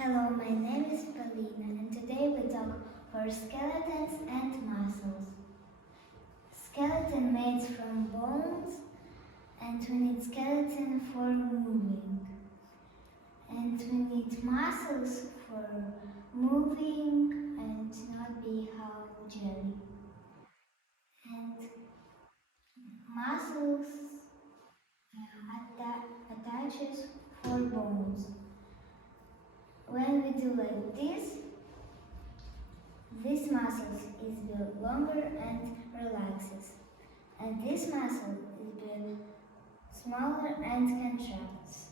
Hello, my name is Polina, and today we talk for skeletons and muscles. Skeleton made from bones, and we need skeleton for moving. And we need muscles for moving and not be how jelly. And muscles attaches for bones. When we do like this muscle is built longer and relaxes. And this muscle is built smaller and contracts.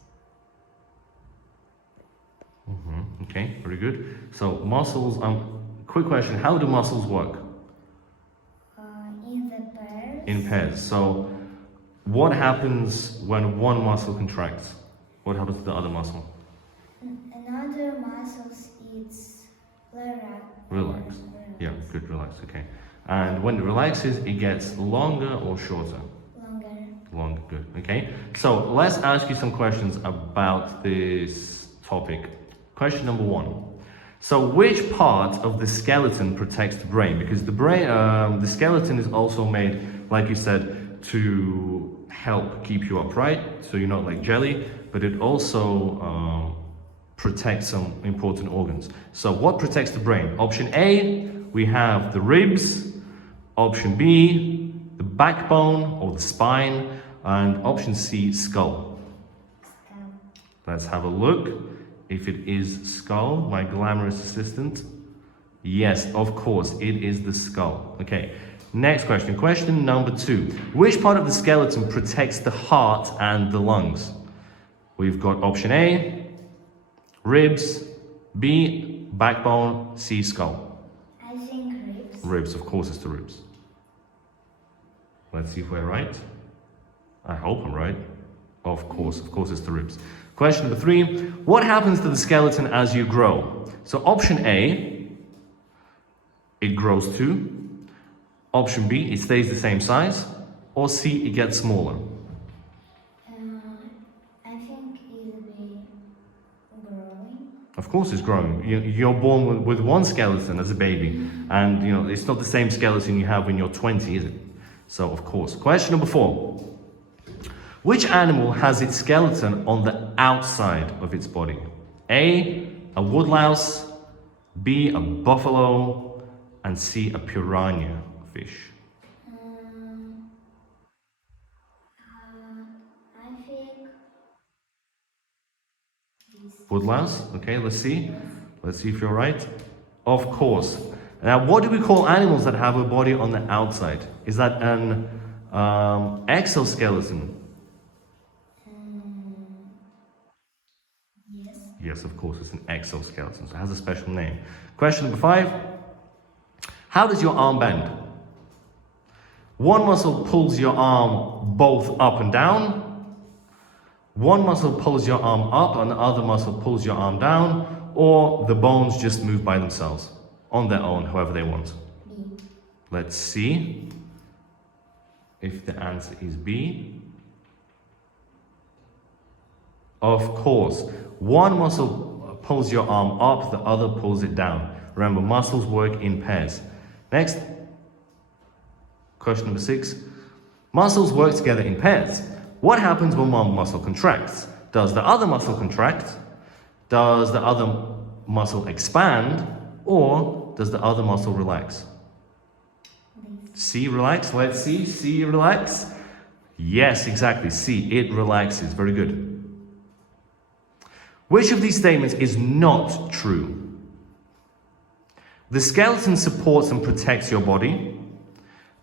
Okay, very good. So muscles, quick question, how do muscles work? In the pairs. In pairs. So what happens when one muscle contracts? What happens to the other muscle? Another muscle is Relax. Yeah, good, relax, okay. And when it relaxes, it gets longer or shorter? Longer. Longer, good, okay. So let's ask you some questions about this topic. Question number 1. So which part of the skeleton protects the brain? Because the brain, the skeleton is also made, like you said, to help keep you upright, so you're not like jelly, but it also protects some important organs. So what protects the brain? Option A, we have the ribs. Option B, the backbone or the spine. And option C, skull. Let's have a look if it is skull, my glamorous assistant. Yes, of course, it is the skull. Okay, next question. Question number 2. Which part of the skeleton protects the heart and the lungs? We've got option A, ribs, B, backbone, C, skull. I think ribs. Ribs, of course it's the ribs. Let's see if we're right. I hope I'm right. Of course it's the ribs. Question number 3, what happens to the skeleton as you grow? So option A, it grows too. Option B, it stays the same size. Or C, it gets smaller. I think it'll be growing. Of course it's growing. You're born with one skeleton as a baby, and it's not the same skeleton you have when you're 20, is it? So of course. Question number 4. Which animal has its skeleton on the outside of its body? A woodlouse, B, a buffalo, and C, a piranha fish. I think Woodlouse? Okay, let's see. Let's see if you're right. Of course. Now, what do we call animals that have a body on the outside? Is that an exoskeleton? yes. Yes, of course, it's an exoskeleton, so it has a special name. Question number 5. How does your arm bend? One muscle pulls your arm both up and down. One muscle pulls your arm up and the other muscle pulls your arm down, or the bones just move by themselves, on their own, however they want. B. Let's see if the answer is B. Of course, one muscle pulls your arm up, the other pulls it down. Remember, muscles work in pairs. Next, question number 6. Muscles work together in pairs. What happens when one muscle contracts? Does the other muscle contract? Does the other muscle expand? Or does the other muscle relax? C, relax. Let's see. C, relax. Yes, exactly. C, it relaxes. Very good. Which of these statements is not true? The skeleton supports and protects your body.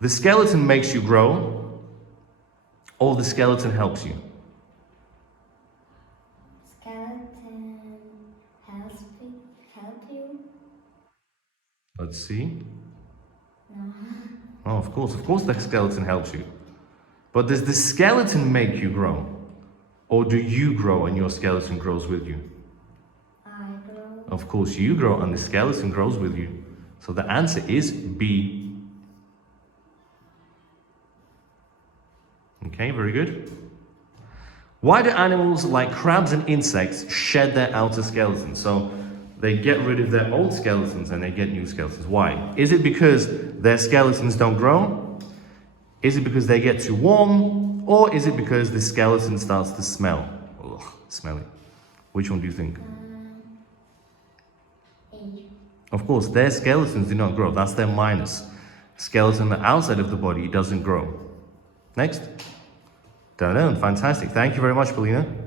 The skeleton makes you grow. Or the skeleton helps you. Skeleton help you? Let's see. No. Oh, of course the skeleton helps you. But does the skeleton make you grow? Or do you grow and your skeleton grows with you? I grow. Of course you grow and the skeleton grows with you. So the answer is B. Okay, very good. Why do animals like crabs and insects shed their outer skeleton? So they get rid of their old skeletons and they get new skeletons. Why? Is it because their skeletons don't grow? Is it because they get too warm? Or is it because the skeleton starts to smell? Ugh, smelly. Which one do you think? Of course, their skeletons do not grow. That's their minus. Skeleton outside of the body doesn't grow. Next. Done. Fantastic. Thank you very much, Polina.